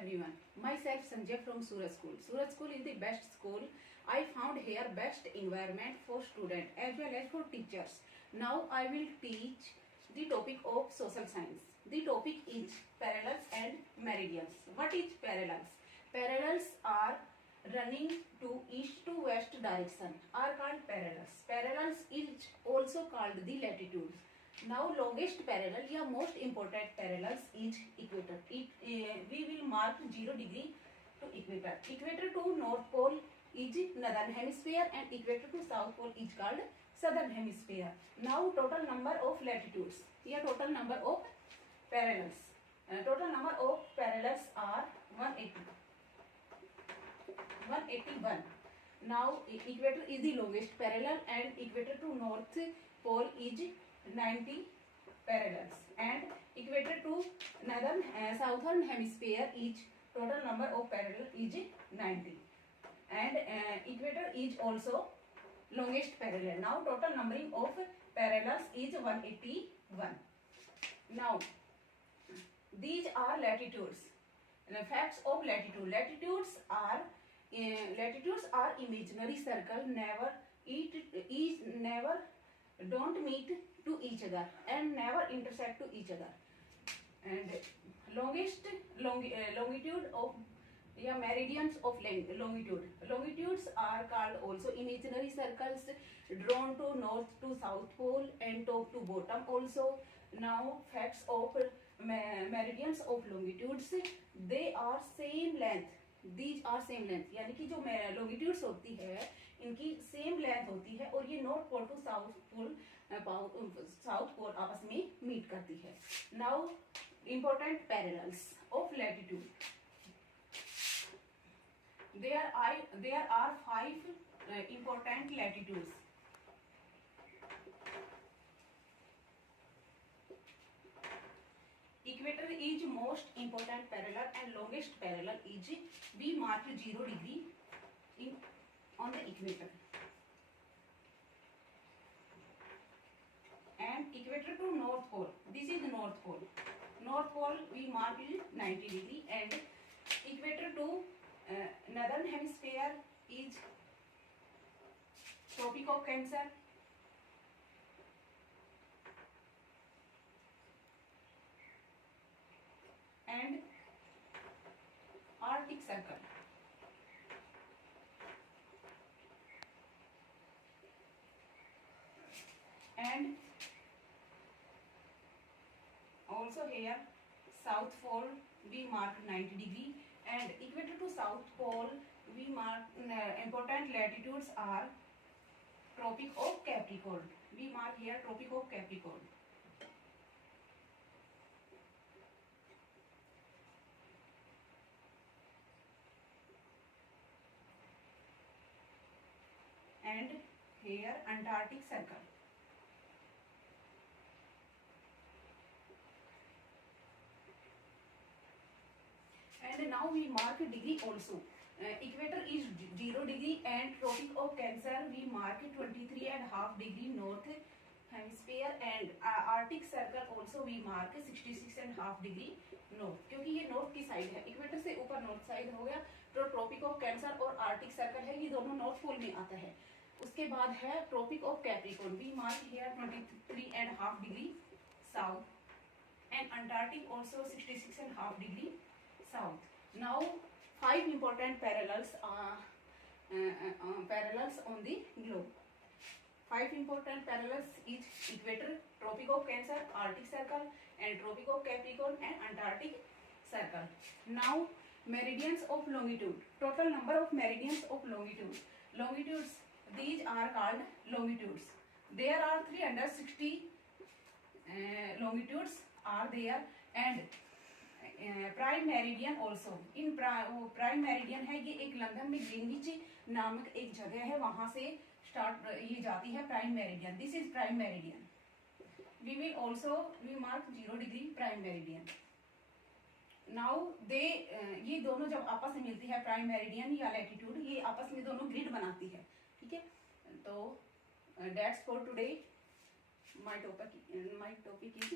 everyone. Myself Sanjay from Suraj School. Suraj School is the best school. I found here best environment for students as well as for teachers. Now I will teach the topic of social science. The topic is parallels and meridians. What is parallels? Parallels are running to east to west direction are called parallels. Parallels is also called the latitudes. Now longest parallel या most important parallels is equator. We will mark 0 degree to equator. Equator to north pole is northern hemisphere and equator to south pole is called southern hemisphere. Now total number of latitudes या total number of parallels. Total number of parallels are 181. Now equator is the longest parallel and equator to north pole is 90 parallels and equator to northern southern hemisphere is total number of parallel is 90 and equator is also longest parallel. Now total numbering of parallels is 181. Now these are latitudes. Facts of latitude. Latitudes are imaginary circle never don't meet to each other and never intersect to each other. And longitude of meridians of longitude. Longitudes are called also imaginary circles drawn to north to south pole and top to bottom also. Now facts of meridians of longitudes, they are same length. These are same length, यानी कि जो longitudes होती है इनकी same length होती है और ये north pole to south pole आपस में मीट करती है. Now important parallels of latitude. there are 5 important latitudes. Equator is most important parallel and longest parallel is we mark 0 degree on the equator. And equator to north pole, this is the north pole. North pole we mark 90 degree and equator to northern hemisphere is Tropic of Cancer. And Arctic Circle. And also here south pole we mark 90 degree and equator to south pole we mark important latitudes are Tropic of Capricorn. We mark here Tropic of Capricorn. And here Antarctic Circle. And now we mark degree also. Equator is 0 degree and Tropic of Cancer we mark 23.5 degree north hemisphere and Arctic Circle also we mark 66.5 degree north. क्योंकि ये north की side है, equator से ऊपर north side हो गया. तो tropic of cancer और आर्टिक सर्कल है, ये दोनों नॉर्थ पोल में आता है. उसके बाद है tropic of Capricorn we mark here 23.5 degree south and Antarctic also 66.5 degree south. Now 5 important parallels on the globe. 5 important parallels is equator, Tropic of Cancer, Arctic Circle and Tropic of Capricorn and Antarctic Circle. Now meridians of longitude. Total number of meridians of longitude. Longitudes, these are called longitudes. There are 360 longitudes are there and prime meridian also. In prime meridian है ये एक London में Greenwich नामक एक जगह है, वहां से स्टार्ट ये जाती है prime meridian. This is prime meridian. We will also we mark 0 degree prime meridian. Now they ये दोनों जब आपस में मिलती है प्राइम मेरिडियन या लैटिट्यूड, ये आपस में दोनों ग्रिड बनाती है. ठीक है, तो that's for today. My topic is